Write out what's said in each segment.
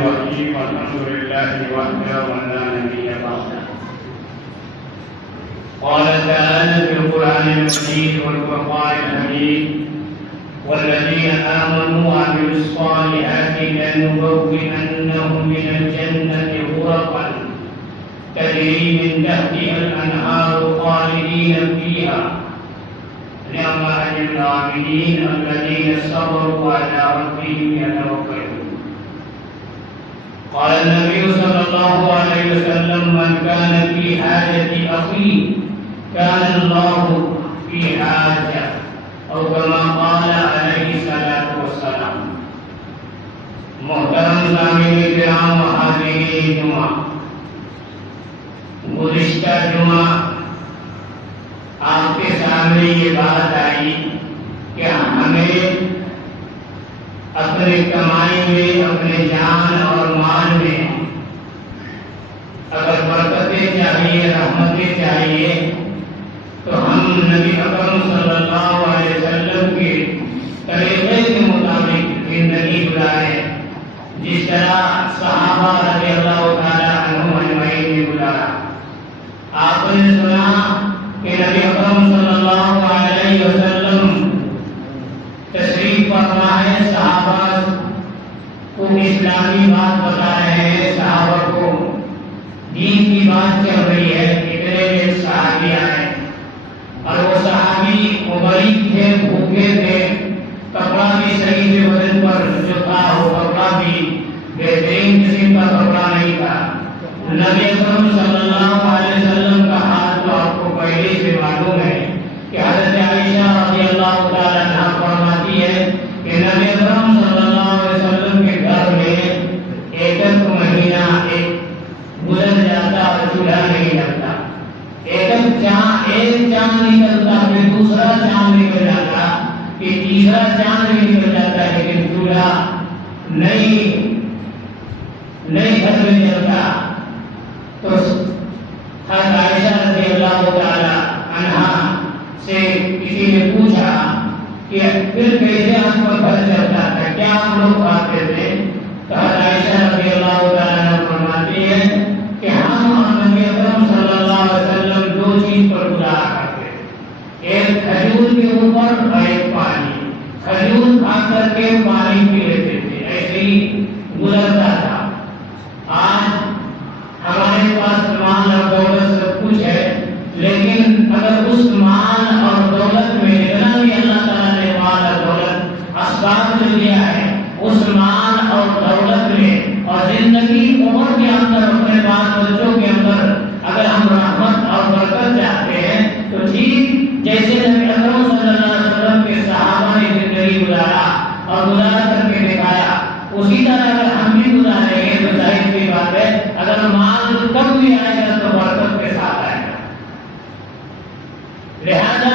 الرحيم الحمد لله وحده ولا نبي بعده. قال تعالى في القرآن المجيد والفرقان الحميد: والذين آمنوا وعملوا الصالحات لنبوئنهم من الجنة غرفا تجري من تحتها الأنهار خالدين فيها نعم أجر العاملين الذين صبروا على ربهم يتوكلون. قال النبي صلى الله عليه وسلم: من كان في حاجة أخيه كان الله في حاجة، اور كما قال علیہ الصلوۃ والسلام. محترم سامعین کرام و حاضرین جمعہ، گزشتہ جمعہ آپ کے سامنے یہ بات آئی کہ ہمیں اپنے کمائی میں، اپنے جان اور مال میں اگر برکتیں چاہیے، رحمتیں چاہیے، تو ہم نبی اکرم صلی اللہ علیہ وسلم کے طریقے کے مطابق زندگی گزاریں، جس طرح صحابہ رضی اللہ تعالیٰ عنہم اجمعین نے گزارا. آپ نے سنا کہ نبی اکرم صلی اللہ علیہ وسلم تشریف فرما ہے، صحابہ کو اسلامی بات بتا رہے ہیں، صحابہ کو دین کی بات چل رہی ہے. اتنے ایک صحابی آئے اور وہ صحابی غریب تھے، بھوکے تھے، کپڑا بھی صحیح سے بدن پر جو تھا وہ کپڑا بھی بہترین قسم کا کپڑا نہیں تھا. نبی اکرم صلی اللہ علیہ وسلم کا حال تو آپ کو پہلے سے معلوم ہے کہ حضرت عائشہ رضی اللہ تعالیٰ عنہا فرماتی ہے کہ نبی اکرم صلی اللہ علیہ وسلم کے گھر میں ایک مہینہ ایک گزر جاتا اور چولہا نہیں لگتا. ایک چاند نکلتا، پھر دوسرا چاند نکل جاتا، پھر تیسرا چاند نکل جاتا، لیکن چولہا نہیں گھر میں جلتا. تو حضرت عائشہ رضی اللہ تعالی عنہا سے کسی نے پوچھا کہ پھر کیسے آپ کا گھر چلتا تھا، کیا آپ لوگ کھاتے تھے؟ تو حضرت عائشہ رضی اللہ تعالی عنہ فرماتی ہے کہ ہم اور نبی اکرم صلی اللہ علیہ وسلم دو چیز پر گزارا کرتے تھے، ایک کھجور کے اوپر اور ایک پانی. کھجور کھا کر کے پانی پی لیتے تھے، ایسے ہی گزرتا تھا. آج ہمارے پاس مال اور دولت سب کچھ ہے، لیکن اگر اس مال اور دولت میں جتنا بھی اللہ تعالیٰ نے مال اور دولت اسباب جو دیا ہے، اس مال اور دولت میں اور زندگی عمر کے اندر اپنے بال بچوں کے اندر اگر ہم رحمت اور برکت چاہتے ہیں تو ٹھیک جیسے نبی اکرم صلی اللہ علیہ وسلم کے صحابہ نے زندگی گزارا اور گزار کر کے دکھایا، اسی طرح اگر ہم بھی گزاریں گے تو ظاہر سی بات ہے اگر مال کم بھی آئے گا تو برکت کے ساتھ آئے گا. لہذا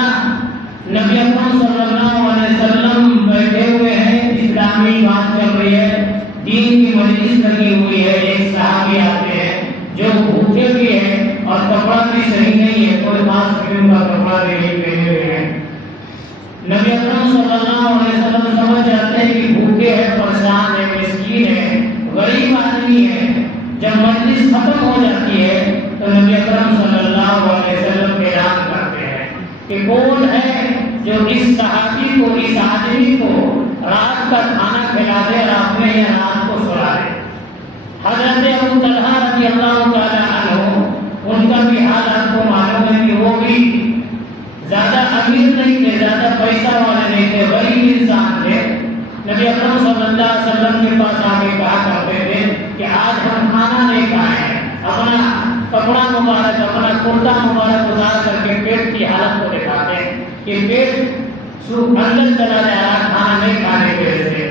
نبی اکرم صلی اللہ علیہ وسلم بیٹھے ہوئے ہیں، اسلامی بات چل رہی ہے، دین کی مجلس لگی ہوئی ہے. ایک صحابی آتے ہیں جو بھوکے بھی ہیں اور کپڑا بھی صحیح نہیں ہے، کوئی خاص قسم کا کپڑا بھی نہیں پہنے ہوئے ہیں. نبی اکرم صلی اللہ علیہ وسلم سمجھ جاتے ہیں کہ بھوکے ہیں، پریشان ہے، مسکین ہے، غریب آدمی ہے. جب مجلس ختم ہو جاتی ہے تو نبی اکرم صلی اللہ علیہ وسلم اعلان کرتے ہیں کہ کون ہے جو اس صحابی کو، اس آدمی کو رات کا کھانا کھلا دے، رات میں یا رات کو سلا دے. حضرت ابو طلحہ رضی اللہ تعالی عنہ، ان کا بھی حال آپ کو معلوم ہے کہ وہ بھی زیادہ امیر نہیں تھے، زیادہ پیسہ والے نہیں تھے، غریب انسان تھے. نبی اکرم صلی اللہ علیہ وسلم کے پاس آ کے کہا کرتے تھے کہ آج ہم کھانا نہیں کھائے ہیں. اپنا کپڑا مبارک، اپنا کرتا مبارک اتار کر کے پیٹ کی حالت کو دکھاتے ہیں کہ پیٹ اندر چلا جا رہا کھانا نہیں کھانے کی وجہ سے.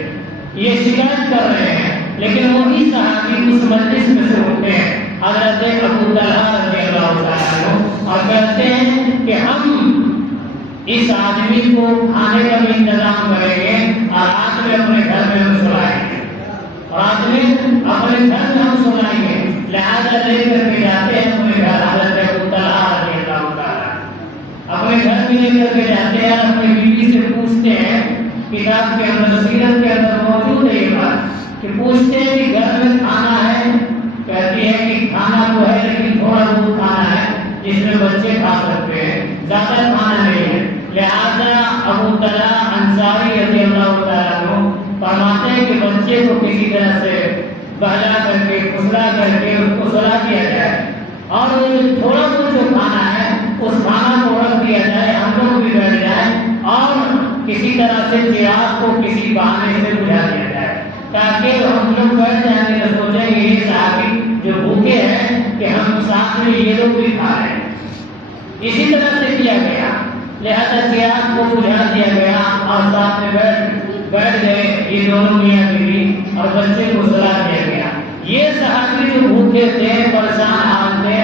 یہ شکایت کر رہے ہیں، لیکن وہی صحابی اس مجلس میں سے اٹھتے ہیں، حضرت ابو طلحہ رضی اللہ تعالیٰ عنہ، اور کہتے ہیں کہ ہم اس آدمی کو کھانے کا بھی انتظام کریں گے اور رات میں اپنے گھر میں ہم سلائیں گے، رات میں اپنے گھر میں ہم سلائیں گے. لہٰذا لے کر کے جاتے ہیں اپنے گھر. حضرت ابو طلحہ رضی اللہ تعالیٰ اپنے گھر میں لے کر کے جاتے ہیں، اپنی بیوی سے پوچھتے ہیں، کتاب کے اندر سیرت کے اندر موجود ہے یہ بات کہ پوچھتے ہیں کہ گھر میں بہلا کر کے پھسلا کر کے اس کو سلا دیا جائے اور تھوڑا بہت جو کھانا ہے اس کھانا کو رکھ دیا جائے، ہم لوگ بھی بیٹھ جائیں اور کسی طرح سے چراغ کو کسی بہانے سے بجھا دیا جائے تاکہ ہم لوگ بیٹھ جائیں گے تو سوچیں گے یہ صحابی جو بھوکے ہیں کہ ہم ساتھ میں یہ لوگ بھی کھا رہے ہیں۔ اسی طرح سے کیا گیا، لہذا چراغ کو بجھا دیا گیا اور ساتھ میں بیٹھ گئے یہ دونوں میاں بیوی اور بچے کو سلا دیا گیا۔ یہ صحابی جو بھوکے تھے پریشان حال تھے،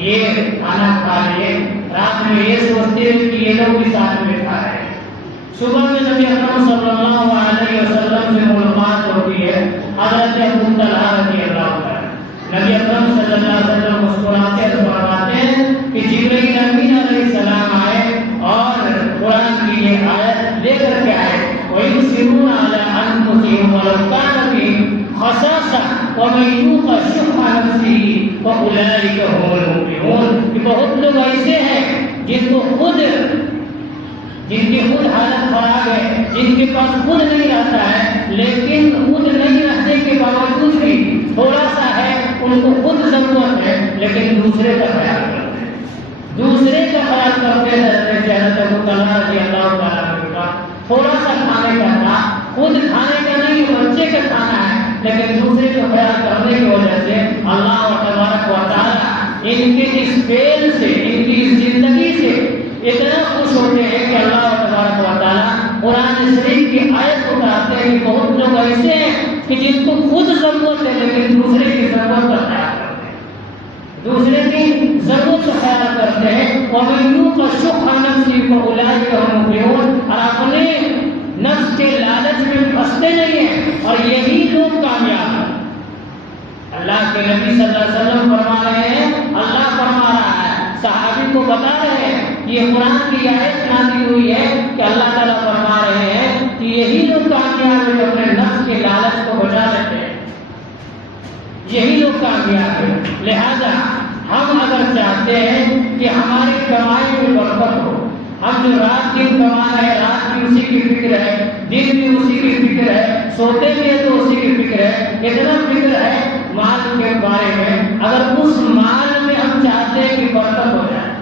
یہ کھانا کھا لیے، رات میں یہ سوچتے کہ یہ لوگ بھی ساتھ میں کھا رہے ہیں۔ صبح میں نبی اکرم صلی اللہ علیہ وسلم سے ملاقات ہوتی ہے حضرت ابو طلحہ رضی اللہ عنہ۔ نبی اکرم صلی اللہ علیہ وسلم مسکراتے اور فرماتے ہیں کہ جبرائیل امین علیہ السلام آئے اور قرآن کی یہ آیت لے کر کے آئے، وَيُسِرُونَ عَلَىٰ أَنفُسِهِمْ وَلَوْ كَانَ بِهِمْ خَصَاصَةٌ وَمَن يُوقَ شُحَّ نَفْسِهِ فَأُولَٰئِكَ هُمُ الْمُفْلِحُونَ۔ کہ بہت لوگ ایسے ہیں جن کی خود حالت خراب ہے، جن کے پاس خود نہیں رہتا ہے، لیکن خود نہیں رہنے کے باوجود بھی تھوڑا سا ہے، ان کو خود ضرورت ہے لیکن دوسرے کا خیال کرتے ہیں، دوسرے کا خیال کرتے ہیں۔ حضرت ابو طلحہ رضی اللہ تعالیٰ عنہ کا تھوڑا سا کھانے کا تھا، خود کھانے کا نہیں، بچے کا کھانا ہے، لیکن دوسرے کا خیال کرنے کی وجہ سے اللہ تبارک و تعالیٰ ان کے اس فعل سے، ان کی اس زندگی سے اتنا خوش ہوتے ہیں کہ اللہ تبارک و تعالیٰ قرآن شریف کی آیت اتارتے ہیں کہ بہت لوگ ایسے ہیں کہ جن کو خود ضرورت ہے لیکن دوسرے کی ضرورت کا خیال کرتے ہیں، دوسرے کی ضرورت کا خیال کرتے ہیں۔ وَمَن يُوقَ شُحَّ نَفْسِهِ فَأُولَٰئِكَ هُمُ الْمُفْلِحُونَ۔ اور اپنے نفس کے لالچ میں پھنستے نہیں ہیں اور یہی لوگ کامیاب ہیں۔ اللہ کے نبی صلی اللہ علیہ وسلم فرما رہے ہیں، اللہ فرما رہا ہے، صحابی کو بتا رہے ہیں، یہ قرآن کی آیت نازل ہوئی ہے کہ اللہ تعالیٰ فرما رہے ہیں کہ یہی لوگ کامیاب ہیں جو اپنے نفس کے لالچ کو بچا لیتے ہیں، یہی لوگ کامیاب ہیں۔ لہذا ہم اگر چاہتے ہیں کہ ہماری کمائی میں برکت ہو، ہم جو رات دن کما رہے ہیں، رات بھی اسی کی فکر ہے، دن بھی اسی کی فکر ہے، سوتے بھی ہے تو اسی کی فکر ہے، اتنا فکر ہے مال کے بارے میں، اگر اس مال میں ہم چاہتے ہیں کہ برکت ہو جائے،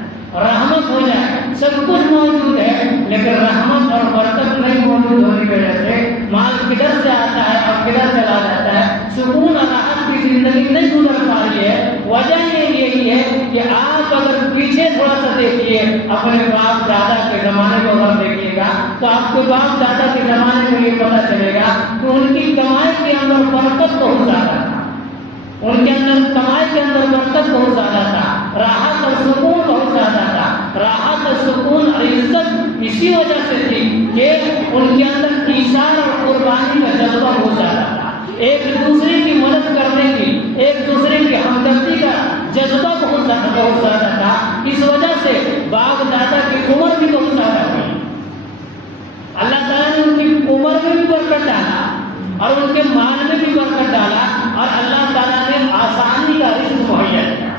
رحمت ہو جائے، سب کچھ موجود ہے لیکن رحمت اور برکت نہیں موجود ہونے کی وجہ سے مال کدھر سے آتا ہے اور کدھر چلا جاتا ہے، سکون اور راحت کی زندگی نہیں گزر پا رہی ہے۔ وجہ یہی ہے کہ آپ اگر پیچھے تھوڑا سا دیکھیے، اپنے باپ دادا کے زمانے کو اگر دیکھیے گا تو آپ کے باپ دادا کے زمانے میں یہ پتہ چلے گا کہ ان کی کمائی کے اندر برکت بہت زیادہ تھا، ان کے اندر کمائی کے اندر برکت بہت زیادہ تھا، راحت اور سکون بہت زیادہ تھا۔ راحت اور سکون اور عزت اسی وجہ سے تھی کہ ان کے اندر ایثار اور قربانی کا جذبہ بہت زیادہ تھا، ایک دوسرے کی مدد کرنے کی، ایک دوسرے کی ہمدردی کا جذبہ بہت زیادہ تھا۔ اس وجہ سے باپ دادا کی عمر بھی بہت زیادہ ہوئی، اللہ تعالیٰ نے ان کی عمر میں بھی برکت ڈالا اور ان کے مال میں بھی برکت ڈالا اور اللہ تعالیٰ نے آسانی کا رزق مہیا کیا۔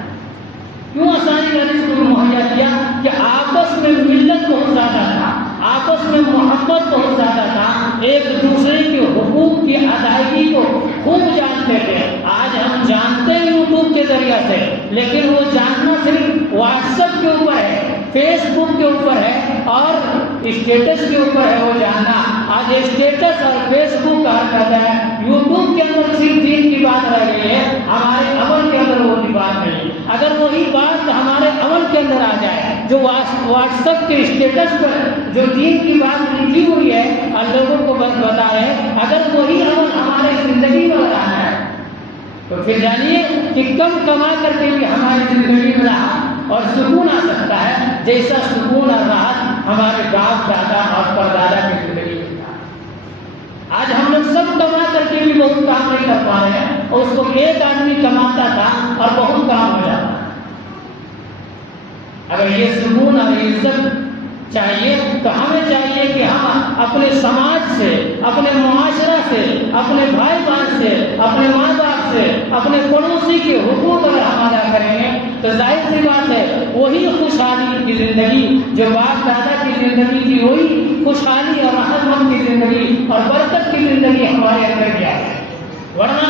کیوں آسانی کا رزق مہیا کیا؟ کہ آپس میں ملت بہت زیادہ تھا، آپس میں محبت بہت زیادہ تھا، ایک دوسرے کے حقوق کی ادائیگی کو خوب جانتے تھے۔ آج ہم جانتے ہیں یوٹیوب کے ذریعے سے، لیکن وہ جاننا صرف واٹس ایپ کے اوپر ہے، فیس بک کے اوپر ہے اور اسٹیٹس کے اوپر ہے وہ جاننا۔ آج اسٹیٹس اور فیس بک کہا جاتا ہے، یوٹیوب کے اندر صرف دین کی بات رہ گئی ہے، ہمارے عمل کے اندر وہ بات نہیں۔ اگر وہی بات ہمارے عمل کے اندر آ جائے جو واٹس ایپ کے اسٹیٹس پر جو دین کی بات لکھی ہوئی ہے اور لوگوں کو بس بتائے، اگر وہی عمل ہمارے زندگی میں آنا ہے تو پھر جانیے کہ کم کما کر کے بھی ہماری زندگی میں راحت اور سکون آ سکتا ہے، جیسا سکون اور راحت ہمارے باپ دادا اور پردادا کی زندگی میں تھا۔ آج ہم لوگ سب کما کر کے بھی بہت کام نہیں کر پا رہے ہیں، اور اس کو ایک آدمی کماتا تھا اور بہت کام ہو جاتا۔ اگر یہ سکون اور عزت چاہیے تو ہمیں چاہیے کہ ہم اپنے سماج سے، اپنے معاشرہ سے، اپنے بھائی بہن سے، اپنے ماں باپ سے، اپنے پڑوسی کے حقوق اگر ہم ادا کریں گے تو ظاہر سی بات ہے وہی خوشحالی کی زندگی جو باپ دادا کی زندگی تھی، وہی خوشحالی اور راحت مند کی زندگی اور برکت کی زندگی ہمارے اندر کیا ہے۔ ورنہ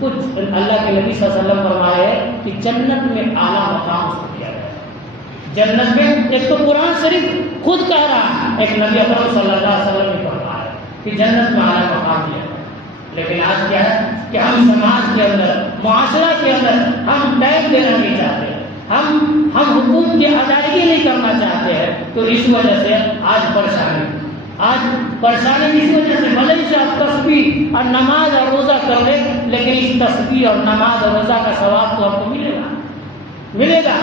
کچھ اللہ کے نبی صلی اللہ علیہ وسلم فرمائے کہ جنت میں اعلیٰ مقام اس کو دیا گیا ہے۔ جنت میں ایک تو قرآن شریف خود کہہ رہا ہے، ایک نبی اکرم صلی اللہ علیہ وسلم نے فرمایا کہ جنت میں اعلیٰ مقام دیا گیا ہے۔ لیکن آج کیا ہے کہ ہم سماج کے اندر، معاشرہ کے اندر ہم ٹیکس دینا نہیں چاہتے، ہم حقوق کی ادائیگی نہیں کرنا چاہتے ہیں، تو اس وجہ سے آج پریشانی اس وجہ سے بھلے ہی سے آپ تسبیح اور نماز اور روزہ کر لیں، لیکن اس تسبیح اور نماز اور روزہ کا ثواب تو آپ کو ملے گا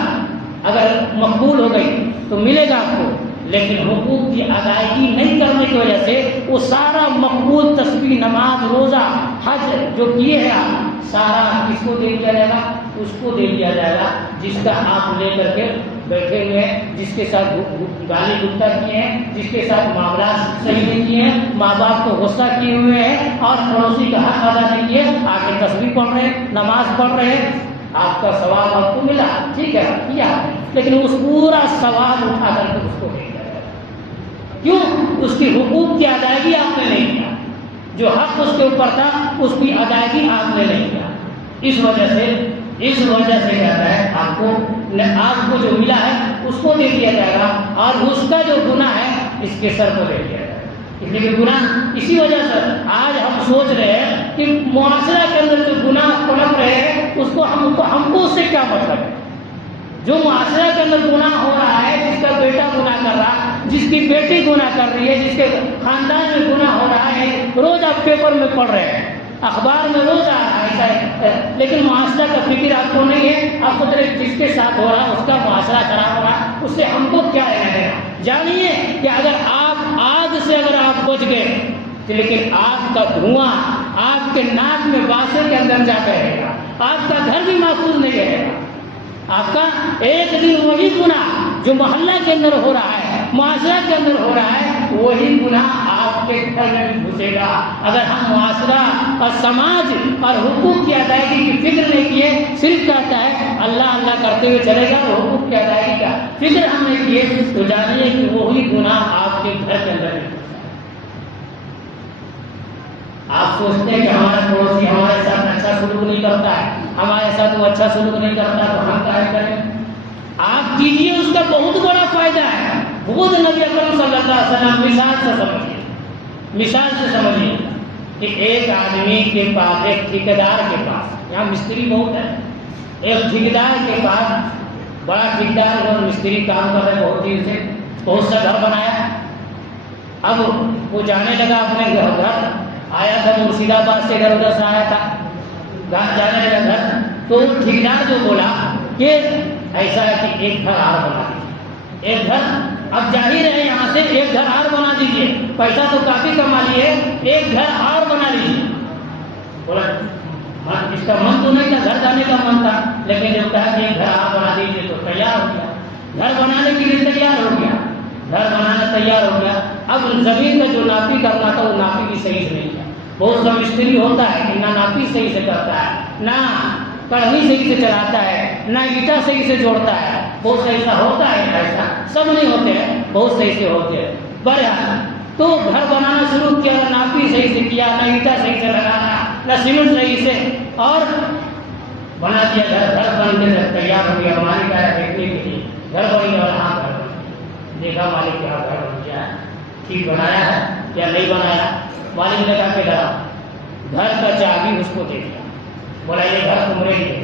اگر مقبول ہو گئی تو ملے گا آپ کو، لیکن حقوق کی ادائیگی نہیں کرنے کی وجہ سے وہ سارا مقبول تسبیح نماز روزہ حج جو کیے ہیں آپ، سارا کس کو دے دیا جائے گا؟ اس کو دے دیا جائے گا جس کا آپ لے کر کے بیٹھے ہوئے ہیں، جس کے ساتھ گالی گپتا کیے ہیں، جس کے ساتھ معاملات صحیح نہیں کیے ہیں، ماں باپ کو غصہ کیے ہوئے ہیں اور پڑوسی کا حق ادا نہیں کیے، آگے تسبیح پڑھ رہے ہیں، نماز پڑھ رہے ہیں، آپ کا ثواب آپ کو ملا، ٹھیک ہے کیا، لیکن اس پورا ثواب اٹھا کر کے اس کو دے دیا جائے گا۔ کیوں؟ اس کی حقوق کی ادائیگی آپ نے نہیں کیا، جو حق اس کے اوپر تھا اس کی ادائیگی آپ نے نہیں کیا، اس وجہ سے کہتا ہے آپ کو جو ملا ہے اس کو دے دیا جائے گا، اور اس کا جو گناہ ہے اس کے سر کو دے دیا جائے گا۔ اس لیے کہ گناہ اسی وجہ سے آج ہم سوچ رہے ہیں کہ معاشرہ کے اندر جو گناہ پڑپ رہے ہیں اس کو ہم کو اس سے کیا مطلب ہے؟ جو معاشرہ کے اندر گناہ ہو رہا ہے، جس کا بیٹا گناہ کر رہا ہے، جس کی بیٹی گناہ کر رہی ہے، جس کے خاندان میں گناہ ہو رہا ہے، روز آپ پیپر میں پڑھ رہے ہیں، اخبار میں روز آ رہا ہے، لیکن معاشرہ کا فکر آپ کو نہیں ہے، آپ سوچ رہے جس کے ساتھ ہو رہا ہے اس کا معاشرہ خراب ہو رہا ہے، اس سے ہم کو کیا لینا دینا؟ جانیے کہ اگر آپ آگ سے آپ بچ گئے، لیکن آگ کا دھواں آپ کے ناک میں واسے کے اندر جا کے رہے گا، آپ کا گھر بھی محفوظ نہیں رہے گا، آپ کا ایک دن وہی گناہ جو محلہ کے اندر ہو رہا ہے، معاشرہ کے اندر ہو رہا ہے، وہی گناہ آپ کے گھر میں بھی گھسے گا۔ اگر ہم معاشرہ اور سماج اور حقوق کی ادائیگی کی فکر نہیں کیے، صرف کہتا ہے اللہ اللہ کرتے ہوئے چلے گا، اور حقوق کی ادائیگی کا فکر ہم نے کیے تو جانیے کہ وہی گناہ آپ کے گھر کے اندر بھی۔ آپ سوچتے ہیں کہ ہمارا پڑوسی ہمارے ساتھ اچھا سلوک نہیں کرتا ہے، ہمارے ساتھ وہ اچھا سلوک نہیں کرتا تو ہم کیا کریں؟ آپ کیجیے، اس کا بہت بڑا فائدہ ہے۔ خود نبی اکرم صلی اللہ علیہ وسلم مثال سے سمجھیے کہ ایک آدمی کے پاس، ایک ٹھیکیدار کے پاس، یہاں مستری بہت ہے، ایک ٹھیکیدار کے پاس، بڑا ٹھیکیدار اور مستری کام کر رہے بہت دیر سے، بہت سا گھر بنایا، اب وہ جانے لگا اپنے گھر آیا تھا، مرشید آباد سے ادھر سے آیا تھا، جانے لگا گھر، تو ٹھیکیدار جو بولا کہ ایسا ہے کہ ایک گھر اور بنا دیجیے، ایک گھر، اب ظاہر ہے یہاں سے ایک گھر اور بنا دیجیے، پیسہ تو کافی کما لیے، ایک گھر اور بنا لیجیے۔ بولا اس کا من تو نہیں تھا، گھر جانے کا من تھا، لیکن جب کہا کہ ایک گھر اور بنا دیجیے تو تیار ہو گیا، گھر بنانے کے لیے تیار ہو گیا، گھر بنانا تیار ہو گیا۔ اب زمین کا جو ناپی کرنا تھا وہ ناپی بھی صحیح سے نہیں کیا، بہت سا مستری ہوتا ہے کہ نہ ناپی صحیح سے کرتا ہے، نہ کڑھوی صحیح سے چلاتا ہے، نہ اینٹا صحیح سے جوڑتا ہے، بہت صحیح سے ہوتا ہے، ایسا سب نہیں ہوتے ہیں، بہت صحیح سے ہوتے ہیں۔ بہرحال تو گھر بنانا شروع کیا، نہ ناپی صحیح سے کیا، نہ اینٹا صحیح سے لگانا، نہ سیمنٹ صحیح سے، اور بنا دیا گھر بن کے تیار ہو گیا۔ مالک آیا دیکھنے کے لیے، گھر بن گیا، اور ہاں گھر بن گیا، دیکھا مالک کیا گھر بن گیا ہے، ٹھیک بنایا ہے یا نہیں بنایا؟ مالک نے کہا کہ گھر کا چابی اس کو دے دیا، بولا یہ گھر تمہارے لیے،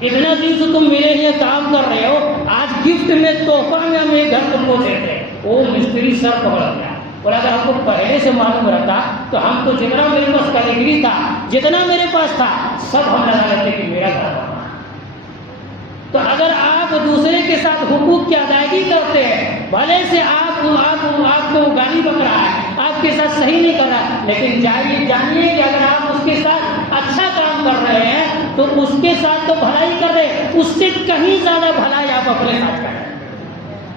اتنا دن سے تم میرے لیے کام کر رہے ہو، آج گفٹ میں تحفہ میں ہم یہ گھر تم کو دیتے ہیں۔ وہ مستری سر پکڑ گیا، بولا اگر ہم کو پہلے سے معلوم رہتا تو ہم تو جتنا میرے پاس کاریگری تھا، جتنا میرے پاس تھا، سب ہم لگا لیتے کہ میرا گھر بنا۔ تو اگر آپ دوسرے کے ساتھ حقوق کی ادائیگی کرتے ہیں، بھلے سے آپ کو گالی بک رہا ہے، آپ کے ساتھ صحیح نہیں کر رہا، لیکن جانیے کہ اگر آپ اس کے ساتھ اچھا کام کر رہے ہیں تو اس کے ساتھ تو بھلائی کر رہے ہیں، اس سے کہیں زیادہ بھلائی آپ اپنے ساتھ کر رہے ہیں،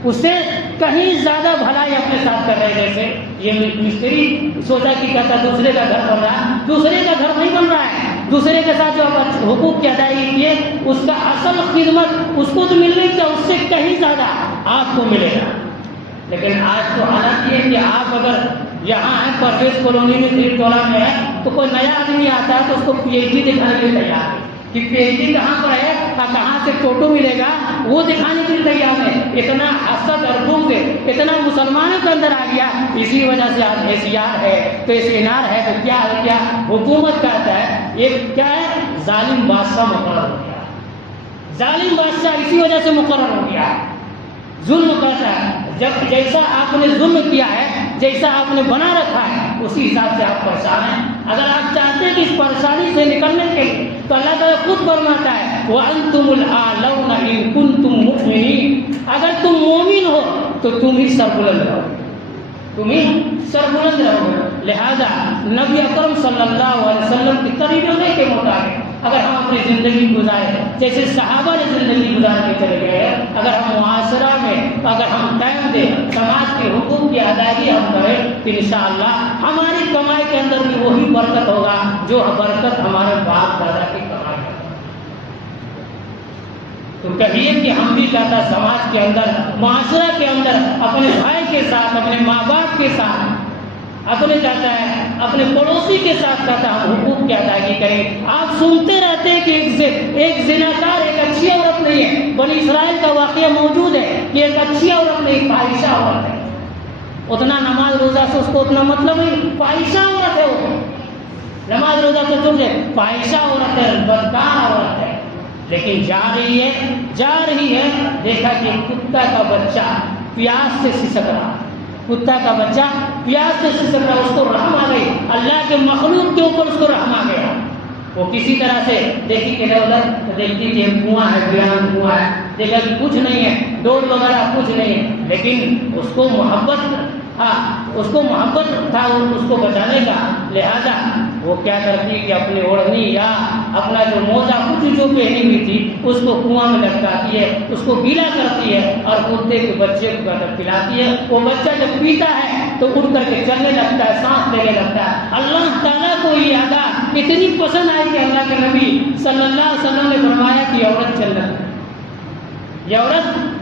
اس سے کہیں زیادہ بھلائی اپنے ساتھ کر رہے ہیں۔ جیسے یہ مستری سوچا کہ کہتا دوسرے کا گھر بن رہا ہے، دوسرے کا گھر نہیں بن رہا ہے، دوسرے کے ساتھ جو آپ حقوق کی ادائیگی کیے اس کا اصل خدمت اس کو تو مل رہی تھی، اس سے کہیں زیادہ آپ کو ملے گا۔ لیکن آج تو حالت یہ ہے کہ آپ اگر یہاں ہے پرویز کالونی میں دھیر ٹولہ میں ہے، تو کوئی نیا آدمی آتا ہے تو اس کو پی ایچ ڈی دکھانے کے لیے تیار ہے کہ پی ایچ ڈی کہاں پر ہے اور کہاں سے ٹوٹو ملے گا، وہ دکھانے کے لیے تیار ہے۔ اتنا حسد اور بغض اتنا مسلمانوں کے اندر آ گیا، اسی وجہ سے آج ایسیار ہے تو ایسینار ہے تو کیا ہے، کیا حکومت کہتا ہے، ایک کیا ہے ظالم بادشاہ مقرر ہو گیا، ظالم بادشاہ اسی وجہ سے مقرر ہو گیا ہے۔ ظلم کرتا ہے، جب جیسا آپ نے ظلم کیا ہے، جیسا آپ نے بنا رکھا ہے، اسی حساب سے آپ پریشان ہیں۔ اگر آپ چاہتے ہیں کہ اس پریشانی سے نکلنے کے لیے تو اللہ تعالیٰ خود فرماتا ہے وَأَنْتُمُ الْأَعْلَوْنَ إِن كُنتُم مُؤْمِنِينَ، اگر تم مومن ہو تو تم ہی سربلند رہو، تم ہی سربلند رہو۔ لہذا نبی اکرم صلی اللہ علیہ وسلم کی طریقے کے مطابق اگر ہم اپنی زندگی گزاریں جیسے صحابہ نے زندگی گزار کے چلے گئے، اگر ہم معاشرہ میں اگر ہم ٹائم دیں، سماج کے حقوق کی ادائیگی ہم کریں تو انشاءاللہ ہماری کمائی کے اندر بھی وہی برکت ہوگا جو برکت ہمارے باپ دادا کی کمائی ہے۔ تو کہیے کہ ہم بھی کہتا سماج کے اندر، معاشرہ کے اندر اپنے بھائی کے ساتھ، اپنے ماں باپ کے ساتھ، اپنے کہتا ہے اپنے پڑوسی کے ساتھ کہتا ہم حقوق کی ادائیگی کریں۔ آپ سنتے رہتے ہیں کہ ایک زناکار ایک اچھی عورت نہیں ہے، بنی اسرائیل کا واقعہ موجود ہے کہ ایک اچھی عورت نہیں، فاحشہ عورت ہے، اتنا نماز روزہ سے اس کو اتنا مطلب نہیں، فاحشہ عورت ہے، وہ نماز روزہ سے تم سے فاحشہ عورت ہے، بدکار عورت ہے، لیکن جا رہی ہے دیکھا کہ کتا کا بچہ پیاس سے سسک رہا، کتا کا بچہ پیاس سے سسک رہا، اس کو رحم آ گئی، اللہ کے مخلوق کے اوپر اس کو رحم آ گیا۔ وہ کسی طرح سے دیکھی کہ ادھر دیکھتی کہ کنواں ہے، ویران کنواں ہے، دیکھا کہ کچھ نہیں ہے، ڈور وغیرہ کچھ نہیں ہے، لیکن اس کو محبت تھا اس کو بچانے کا، لہذا وہ کیا کرتی کہ اپنی اوڑھنی یا اپنا جو موزہ کچھ جو پہنی ہوئی تھی اس کو کنواں میں لٹکاتی ہے، اس کو گیلا کرتی ہے اور کتے کے بچے کو پلاتی ہے۔ وہ بچہ جب پیتا ہے تو اٹھ کر کے چلنے لگتا ہے، سانس لینے لگتا ہے۔ اللہ تعالیٰ کو یہ ادا اتنی پسند آئی کہ اللہ کے نبی صلی اللہ علیہ وسلم نے فرمایا کہ یہ عورت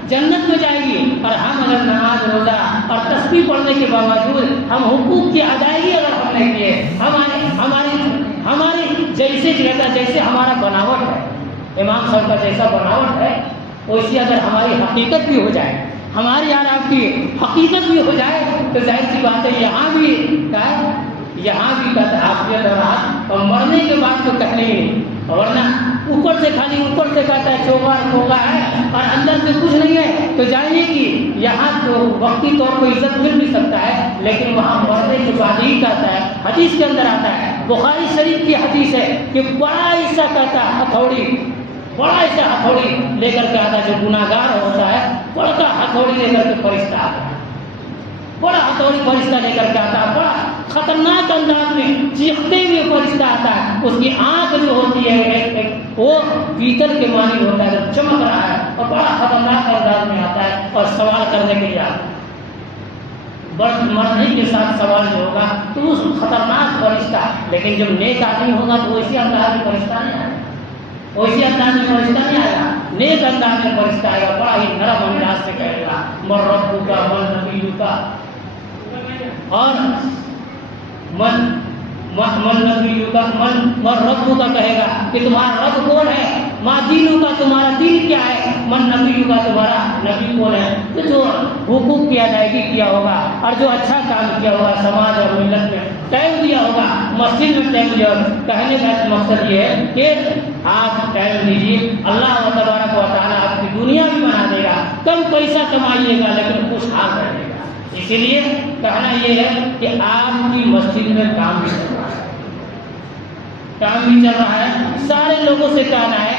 جنت میں جائے گی۔ اور ہم اگر نماز روزہ اور تسبیح پڑھنے کے باوجود ہم حقوق کی ادائیگی اگر ہم نے کیے، ہماری جیسے ہمارا بناوٹ ہے، امام صاحب کا جیسا بناوٹ ہے ویسی اگر ہماری حقیقت بھی ہو جائے، ہماری اور آپ کی حقیقت بھی ہو جائے تو ظاہر سی بات ہے یہاں بھی عافیت اور راحت، اور مرنے کے بعد تو کہنے ہی نہیں، ورنہ اوپر سے کہتا ہے چوبار کھوگا ہے اور اندر سے کچھ نہیں ہے، تو جانیے کہ یہاں تو وقتی طور پر عزت مل بھی سکتا ہے لیکن وہاں مرنے کے بعد ہی کہتا ہے۔ حدیث کے اندر آتا ہے، بخاری شریف کی حدیث ہے کہ بڑا حصہ کہتا ہے ہتھوڑی لے کر کے آتا ہے، جو گناہگار ہوتا ہے بڑا ہتھوڑی لے کر کے فرشتہ آتا ہے، بڑا ہتھوڑی فرشتہ لے کر کے آتا ہے، بڑا خطرناک انداز میں چیختے ہوئے فرشتہ آتا ہے، اس کی آنکھ جو ہوتی ہے وہ پیتل کے مانی ہوتا ہے، جب چمک رہا ہے اور بڑا خطرناک انداز میں آتا ہے اور سوال کرنے کے لیے آتا ہے۔ مرنے کے ساتھ سوال جو ہوگا تو اس خطرناک فرشتہ، لیکن جب نیک آدمی ہوگا تو ویسے انداز میں فرشتہ نہیں آئے گا، نیک انداز میں فرشتہ آئے گا، بڑا ہی نرم انداز سے کہے گا من ربک من نبیک، اور من ربک کہے گا کہ تمہارا رب کون ہے، ما دینک تمہارا دین کیا ہے، من نبیک تمہارا نبی کون ہے۔ تو جو حقوق کی ادائیگی کیا ہوگا اور جو اچھا کام کیا ہوگا، سماج اور ملت میں ٹائم دیا ہوگا، مسجد میں ٹائم دیا ہوگا، کہنے کا مقصد یہ ہے کہ آپ ٹائم دیجیے، اللہ تبارک و تعالیٰ آپ کی دنیا بھی بنا دے گا، کم پیسہ کمائیے گا لیکن خوشحال رہے گا۔ اسی لیے کہنا یہ ہے کہ آپ کی مسجد میں کام بھی چل رہا ہے، سارے لوگوں سے کہنا ہے،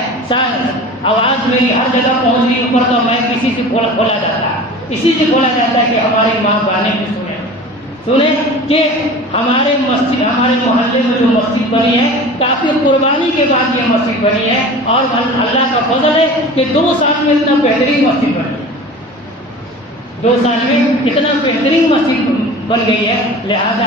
آواز میری ہر جگہ پہنچ رہی اوپر تو میں کسی سے کھولا جاتا ہے کہ ہماری ماں گانے بھی سنیں کہ ہمارے محلے میں جو مسجد بنی ہے کافی قربانی کے بعد یہ مسجد بنی ہے، اور اللہ کا فضل ہے کہ 2 سال میں اتنا بہترین مسجد بنی ہے، 2 سال میں اتنا بہترین مسجد بن گئی ہے، لہذا